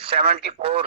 74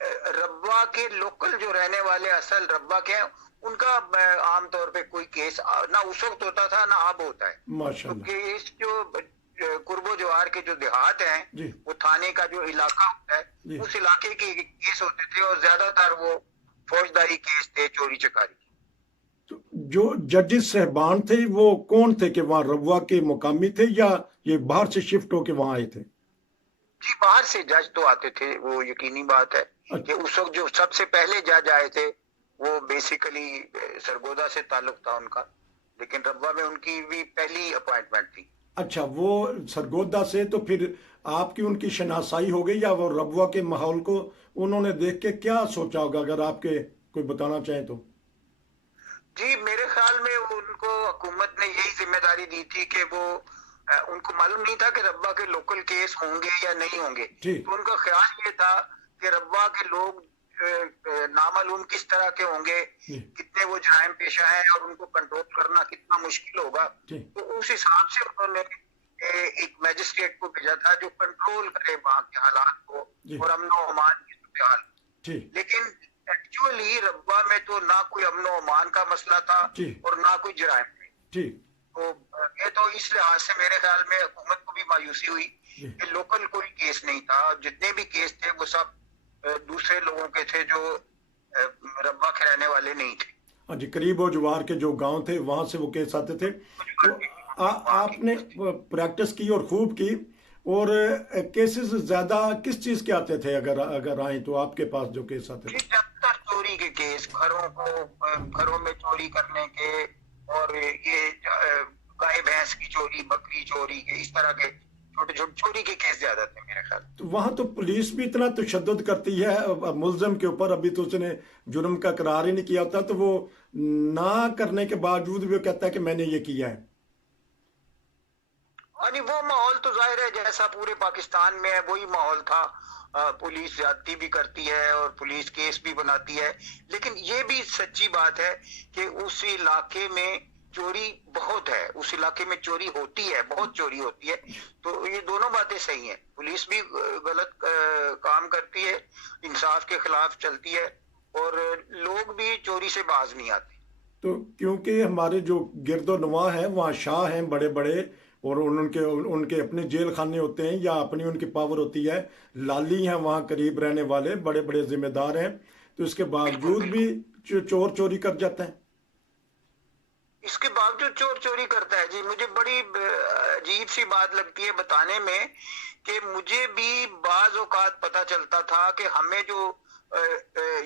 ربوہ کے لوکل جو رہنے والے اصل ربوہ کے ہیں ان کا عام طور پہ کوئی کیس نہ اس وقت ہوتا تھا نہ اب ہوتا ہے. ماشاء تو اللہ. کیس جو قرب و جوار کے جو دیہات ہیں جی وہ تھانے کا جو علاقہ ہوتا ہے جی. اس علاقے کے کیس ہوتے تھے اور زیادہ تر وہ فوجداری کیس تھے, چوری چکاری. تو جو ججز صاحبان تھے وہ کون تھے کہ وہاں ربوہ کے مقامی تھے یا یہ باہر سے شفٹ ہو کے وہاں آئے تھے؟ جی باہر سے جج تو آتے تھے, وہ یقینی بات ہے کہ اس وقت جو سب سے پہلے جج آئے تھے وہ بیسیکلی سرگودا سے تعلق تھا ان کا, لیکن ربوہ میں ان کی بھی پہلی اپوائنٹمنٹ تھی. اچھا, وہ سرگودا سے, تو پھر آپ کی ان کی شناسائی ہو گئی یا وہ ربوہ کے ماحول کو انہوں نے دیکھ کے کیا سوچا ہوگا, اگر آپ کے کوئی بتانا چاہیں تو؟ جی میرے خیال میں ان کو حکومت نے یہی ذمہ داری دی تھی کہ وہ ان کو معلوم نہیں تھا کہ ربوہ کے لوکل کیس ہوں گے یا نہیں ہوں گے, تو ان کا خیال یہ تھا کہ ربوہ کے لوگ نامعلوم کس طرح کے ہوں گے, کتنے وہ جرائم پیشہ ہیں اور ان کو کنٹرول کرنا کتنا مشکل ہوگا. تو اس حساب سے انہوں نے ایک میجسٹریٹ کو بھیجا تھا جو کنٹرول کرے وہاں کے حالات کو اور امن و امان کی صورتحال. لیکن ایکچولی ربوہ میں تو نہ کوئی امن و امان کا مسئلہ تھا اور نہ کوئی جرائم تھے. تو یہ تو اس لحاظ سے میرے خیال میں حکومت کو بھی مایوسی ہوئی کہ لوکل کوئی کیس نہیں تھا, جتنے بھی کیس تھے وہ سب دوسرے لوگوں کے تھے جو ربوہ کے رہنے والے نہیں تھے. ہاں جی, قریب و جوار کے جو گاؤں تھے وہاں سے وہ کیس آتے تھے. تو آپ نے پریکٹس کی اور خوب کی, اور کیسز زیادہ کس چیز کے آتے تھے اگر آئیں تو آپ کے پاس جو کیس آتے تھے؟ جب تک چوری کے کیس, گھروں میں چوری کرنے کے, اور یہ گائے بھینس کی چوری, بکری چوری کے, اس طرح کے چھوٹے چھوٹے چوری کے کیس زیادہ تھے میرے خیال. تو وہاں تو پولیس بھی اتنا تشدد کرتی ہے ملزم کے اوپر, ابھی تو اس نے جرم کا اقرار ہی نہیں کیا ہوتا تو وہ نہ کرنے کے باوجود بھی وہ کہتا ہے کہ میں نے یہ کیا ہے. یعنی وہ ماحول تو ظاہر ہے جیسا پورے پاکستان میں ہے وہی ماحول تھا. پولیس زیادتی بھی کرتی ہے اور پولیس کیس بھی بناتی ہے, لیکن یہ بھی سچی بات ہے کہ اس علاقے میں چوری بہت ہے, اس علاقے میں چوری ہوتی ہے, بہت چوری ہوتی ہے. تو یہ دونوں باتیں صحیح ہیں, پولیس بھی غلط کام کرتی ہے, انصاف کے خلاف چلتی ہے, اور لوگ بھی چوری سے باز نہیں آتے. تو کیونکہ ہمارے جو گرد و نواح ہیں وہاں شاہ ہیں بڑے بڑے, اور ان کے اپنے جیل خانے ہوتے ہیں یا اپنی ان کی پاور ہوتی ہے, لالی ہیں وہاں قریب رہنے والے, بڑے بڑے ذمہ دار ہیں, تو اس کے باوجود بھی چور چوری کر جاتا ہے. اس کے باوجود چور چوری کرتا ہے. جی مجھے بڑی عجیب سی بات لگتی ہے بتانے میں کہ مجھے بھی بعض اوقات پتا چلتا تھا کہ ہمیں جو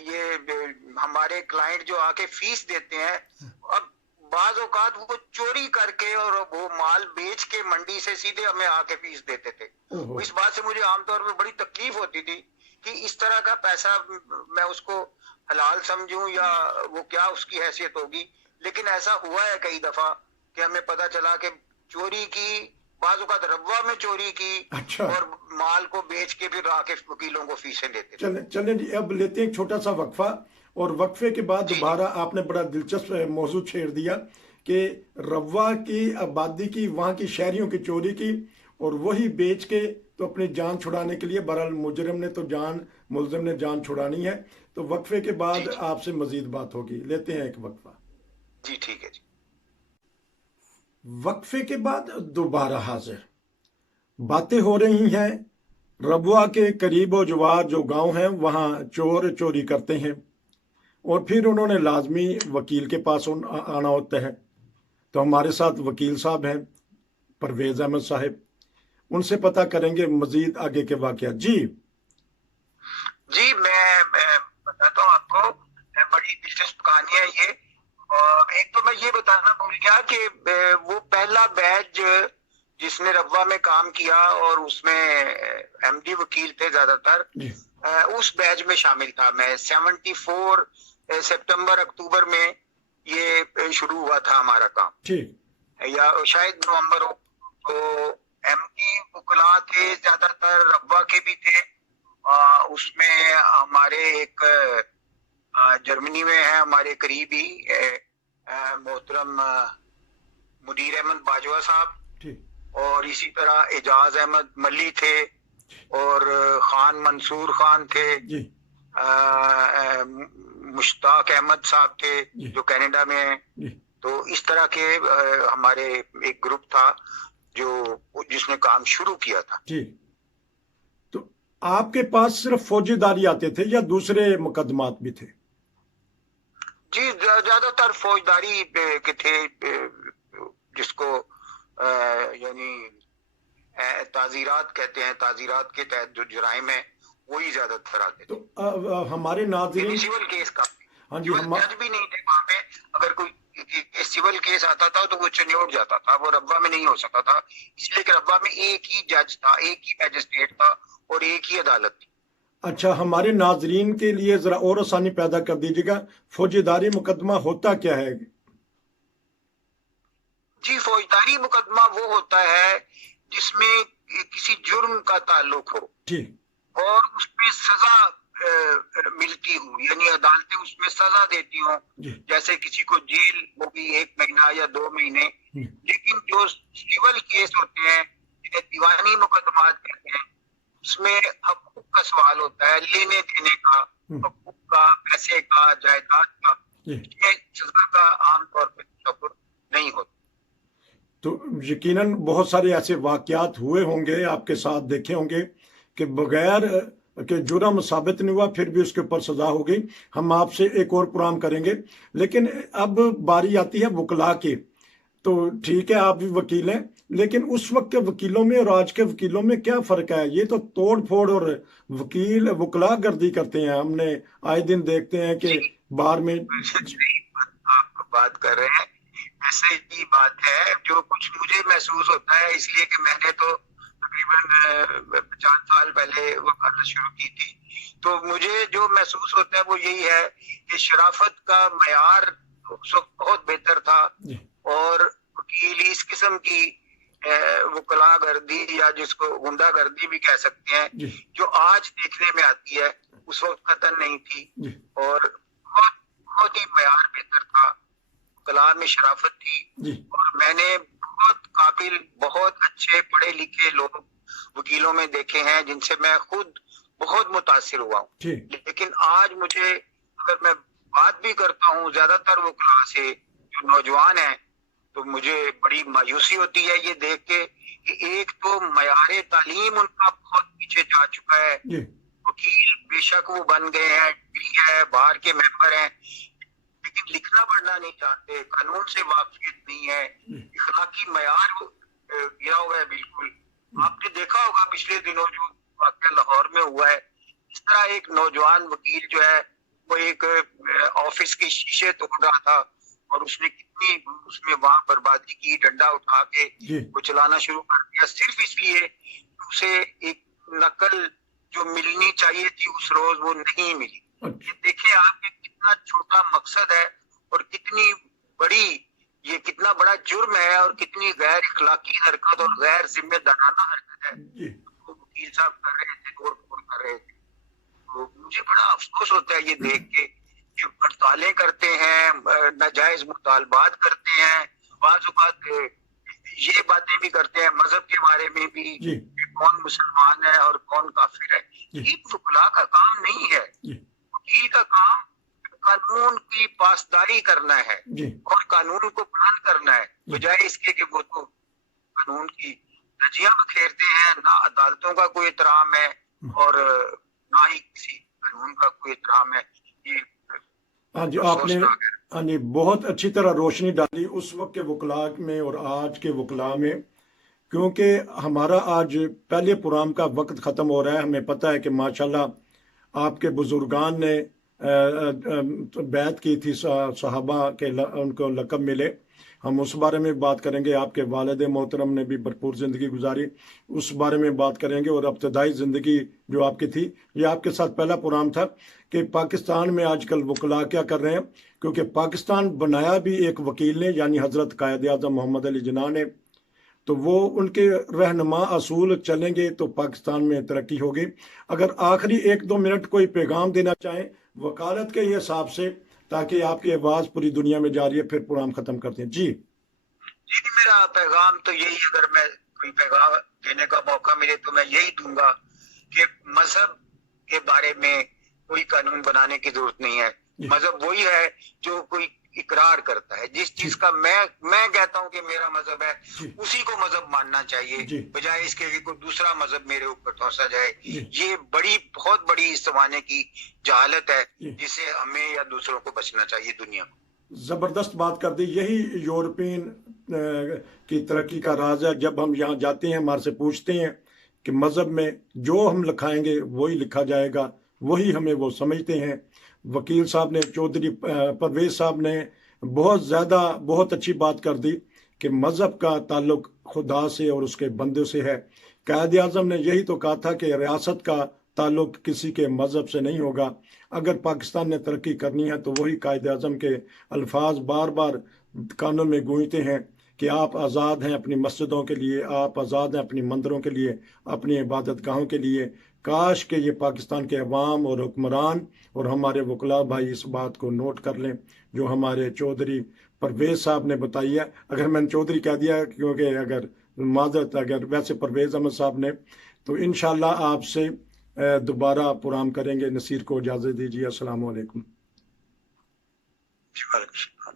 یہ ہمارے کلائنٹ جو آ کے فیس دیتے ہیں, اب بعض اوقات وہ چوری کر کے اور وہ مال بیچ کے منڈی سے سیدھے ہمیں آ کے فیس دیتے تھے. اس بات سے مجھے عام طور پہ بڑی تکلیف ہوتی تھی کہ اس طرح کا پیسہ میں اس کو حلال سمجھوں یا وہ کیا اس کی حیثیت ہوگی. لیکن ایسا ہوا ہے کئی دفعہ کہ ہمیں پتا چلا کہ چوری کی, بعض اوقات ربوہ میں چوری کی, اور مال کو بیچ کے پھر آ کے وکیلوں کو فیسیں دیتے. چلیں جی, اب لیتے ہیں ایک چھوٹا سا وقفہ, اور وقفے کے بعد دوبارہ آپ نے بڑا دلچسپ موضوع چھیڑ دیا کہ ربوہ کی آبادی کی, وہاں کی شہریوں کی چوری کی, اور وہی بیچ کے تو اپنی جان چھڑانے کے لیے, بہرحال مجرم نے تو ملزم نے جان چھڑانی ہے. تو وقفے کے بعد آپ سے مزید بات ہوگی, لیتے ہیں ایک وقفہ. جی ٹھیک ہے جی. وقفے کے بعد دوبارہ حاضر. باتیں ہو رہی ہیں ربوہ کے قریب و جوار جو گاؤں ہیں وہاں چور چوری کرتے ہیں, اور پھر انہوں نے لازمی وکیل کے پاس آنا ہوتا ہے. تو ہمارے ساتھ وکیل صاحب ہیں, پرویز احمد صاحب, ان سے پتہ کریں گے مزید آگے کے واقعات. جی میں بتاتا ہوں آپ کو, بڑی دلچسپ کہانی ہے یہ. اور ایک تو میں یہ بتانا بھول گیا کہ وہ پہلا بیچ جس نے ربوہ میں کام کیا اور اس میں ایم ڈی وکیل تھے زیادہ تر, اس بیچ میں شامل تھا میں. 74 سپٹمبر اکتوبر میں یہ شروع ہوا تھا ہمارا کام, یا شاید نومبر ہو. تو ایم ڈی وکلاء تھے زیادہ تر, ربوہ کے بھی تھے. اس میں ہمارے ایک جرمنی میں ہے ہمارے قریبی محترم مدیر احمد باجوہ صاحب, اور اسی طرح اعجاز احمد ملی تھے, اور خان منصور خان تھے, مشتاق احمد صاحب تھے جی جو کینیڈا میں ہیں. جی تو اس طرح کے ہمارے ایک گروپ تھا جو جس نے کام شروع کیا تھا. جی. تو آپ کے پاس صرف فوجی داری آتے تھے یا دوسرے مقدمات بھی تھے؟ جی زیادہ تر فوجداری کے تھے، جس کو یعنی تعزیرات کہتے ہیں. تعزیرات کے تحت جو جرائم ہیں وہی زیادہ تر آتے تھے. تو ہمارے ناظرین، یعنی سول کیس کا ہاں جی، جج بھی نہیں تھے وہاں پہ. اگر کوئی سول کیس آتا تھا تو وہ چنیوٹ جاتا تھا، وہ ربوہ میں نہیں ہو سکتا تھا، اس لیے کہ ربوہ میں ایک ہی جج تھا، ایک ہی میجسٹریٹ تھا اور ایک ہی عدالت تھی. اچھا، ہمارے ناظرین کے لیے ذرا اور آسانی پیدا کر دیجیے گا، فوجی داری مقدمہ ہوتا کیا ہے؟ جی فوجداری مقدمہ وہ ہوتا ہے جس میں کسی جرم کا تعلق ہو ٹھیک. اور اس پہ سزا ملتی ہو، یعنی عدالتیں اس میں سزا دیتی ہوں، جی جیسے کسی کو جیل ہوگی 1 مہینہ یا 2 مہینے. جی لیکن جو سول کیس ہوتے ہیں جنہیں دیوانی مقدمات کہتے ہیں، اس میں حقوق کا سوال ہوتا ہے، لینے دینے کا، حقوق کا، پیسے کا، جائیداد کا. جی. اس میں سزا کا عام طور پہ تصور نہیں ہوتا. تو یقیناً بہت سارے ایسے واقعات ہوئے ہوں گے، آپ کے ساتھ دیکھے ہوں گے کہ بغیر کہ جرم ثابت نہیں ہوا پھر بھی اس کے اوپر سزا ہو گئی. ہم آپ سے ایک اور پروگرام کریں گے، لیکن اب باری آتی ہے وکلا کی. تو ٹھیک ہے، آپ بھی وکیل ہیں، لیکن اس وقت کے وکیلوں میں اور آج کے وکیلوں میں کیا فرق ہے؟ یہ تو توڑ پھوڑ اور وکیل وکلا گردی کرتے ہیں. ہم نے آئے دن دیکھتے ہیں کہ بار میں آپ بات کر رہے ہیں، ایسے ہی بات ہے. جو کچھ مجھے محسوس ہوتا ہے، اس لیے کہ میں نے تو تقریباً 50 سال پہلے وکالت شروع کی تھی، تو مجھے جو محسوس ہوتا ہے وہ یہی ہے کہ شرافت کا معیار اس وقت بہت بہتر تھا، اور وکیل اس قسم کی وکلا گردی یا جس کو غنڈہ گردی بھی کہہ سکتے ہیں جو آج دیکھنے میں آتی ہے، اس وقت قطن نہیں تھی. اور بہت ہی معیار بہتر تھا، وکلا میں شرافت تھی. اور میں نے بہت قابل، بہت اچھے پڑھے لکھے لوگ وکیلوں میں دیکھے ہیں جن سے میں خود بہت متاثر ہوا ہوں. لیکن آج مجھے، اگر میں بات بھی کرتا ہوں زیادہ تر وکلا سے جو نوجوان ہیں، تو مجھے بڑی مایوسی ہوتی ہے یہ دیکھ کے کہ ایک تو معیار تعلیم ان کا بہت پیچھے جا چکا ہے. وکیل بے شک وہ بن گئے ہیں، ڈگری ہے، بار کے ممبر ہیں، لیکن لکھنا پڑھنا نہیں جانتے، قانون سے واقفیت نہیں ہے، اخلاقی معیار گرا ہوا ہے بالکل. آپ نے دیکھا ہوگا پچھلے دنوں جو واقعہ لاہور میں ہوا ہے، اس طرح ایک نوجوان وکیل جو ہے وہ ایک آفس کے شیشے توڑ رہا تھا، اور اس نے کتنی اس میں وہاں بربادی کی، ڈنڈا اٹھا کے وہ چلانا شروع کر دیا، صرف اس لیے کہ اسے ایک نقل جو ملنی چاہیے تھی اس روز وہ نہیں ملی. یہ دیکھیں آپ کہ کتنا چھوٹا مقصد ہے اور کتنی بڑی، یہ کتنا بڑا جرم ہے اور کتنی غیر اخلاقی حرکت اور غیر ذمہ دارانہ حرکت ہے وہ وکیل صاحب کر رہے تھے، توڑ پھوڑ کر رہے تھے. تو مجھے بڑا افسوس ہوتا ہے یہ دیکھ کے کہ ہڑتالیں کرتے ہیں، ناجائز مطالبات کرتے ہیں، بعض اوقات یہ باتیں بھی کرتے ہیں مذہب کے بارے میں بھی کہ کون مسلمان ہے اور کون کافر ہے. یہ وکلا کا کام نہیں ہے. وکیل کا کام قانون کی پاسداری کرنا ہے اور قانون کو بلند کرنا ہے، بجائے اس کے کہ وہ تو قانون کی دھجیاں بکھیرتے ہیں. نہ عدالتوں کا کوئی احترام ہے اور نہ ہی کسی قانون کا کوئی احترام ہے. ہاں جی، آپ نے ہاں جی بہت اچھی طرح روشنی ڈالی اس وقت کے وکلا میں اور آج کے وکلا میں، کیونکہ ہمارا آج پہلے پروگرام کا وقت ختم ہو رہا ہے. ہمیں پتہ ہے کہ ماشاءاللہ آپ کے بزرگان نے بیعت کی تھی، صحابہ کے ان کو لقب ملے. ہم اس بارے میں بات کریں گے. آپ کے والد محترم نے بھی بھرپور زندگی گزاری، اس بارے میں بات کریں گے. اور ابتدائی زندگی جو آپ کی تھی، یہ آپ کے ساتھ پہلا پروگرام تھا کہ پاکستان میں آج کل وکلا کیا کر رہے ہیں، کیونکہ پاکستان بنایا بھی ایک وکیل نے، یعنی حضرت قائد اعظم محمد علی جناح نے. تو وہ ان کے رہنما اصول چلیں گے تو پاکستان میں ترقی ہوگی. اگر آخری 1-2 منٹ کوئی پیغام دینا چاہیں وکالت کے حساب سے، تاکہ آپ کی آواز پوری دنیا میں جاری ہے، پھر پروگرام ختم کرتے ہیں. جی میرا پیغام تو یہی، اگر میں کوئی پیغام دینے کا موقع ملے تو میں یہی دوں گا کہ مذہب کے بارے میں کوئی قانون بنانے کی ضرورت نہیں ہے. جی. مذہب وہی ہے جو کوئی اقرار کرتا ہے. جس چیز کا میں کہتا ہوں کہ میرا مذہب ہے جی. اسی کو مذہب ماننا چاہیے, جی. بجائے اس کے کہ کوئی دوسرا مذہب میرے اوپر توسا جائے. جی. یہ بہت بڑی اس زمانے کی جہالت ہے جی. جس سے ہمیں یا دوسروں کو بچنا چاہیے دنیا کو. زبردست بات کر دی. یہی یورپین کی ترقی کا راز ہے. جب ہم یہاں جاتے ہیں ہمارے سے پوچھتے ہیں کہ مذہب میں جو ہم لکھائیں گے وہی لکھا جائے گا, وہی ہمیں وہ سمجھتے ہیں. وکیل صاحب نے, چودھری پرویز صاحب نے بہت اچھی بات کر دی کہ مذہب کا تعلق خدا سے اور اس کے بندے سے ہے. قائد اعظم نے یہی تو کہا تھا کہ ریاست کا تعلق کسی کے مذہب سے نہیں ہوگا. اگر پاکستان نے ترقی کرنی ہے تو وہی قائد اعظم کے الفاظ بار بار کانوں میں گونجتے ہیں کہ آپ آزاد ہیں اپنی مسجدوں کے لیے, آپ آزاد ہیں اپنی مندروں کے لیے, اپنی عبادت گاہوں کے لیے. کاش کہ یہ پاکستان کے عوام اور حکمران اور ہمارے وکلاء بھائی اس بات کو نوٹ کر لیں جو ہمارے چودھری پرویز صاحب نے بتائی ہے. اگر میں نے چودھری کہہ دیا کیونکہ اگر ویسے پرویز احمد صاحب نے, تو انشاءاللہ آپ سے دوبارہ پروگرام کریں گے. نصیر کو اجازت دیجیے. السلام علیکم. وعلیکم السلام.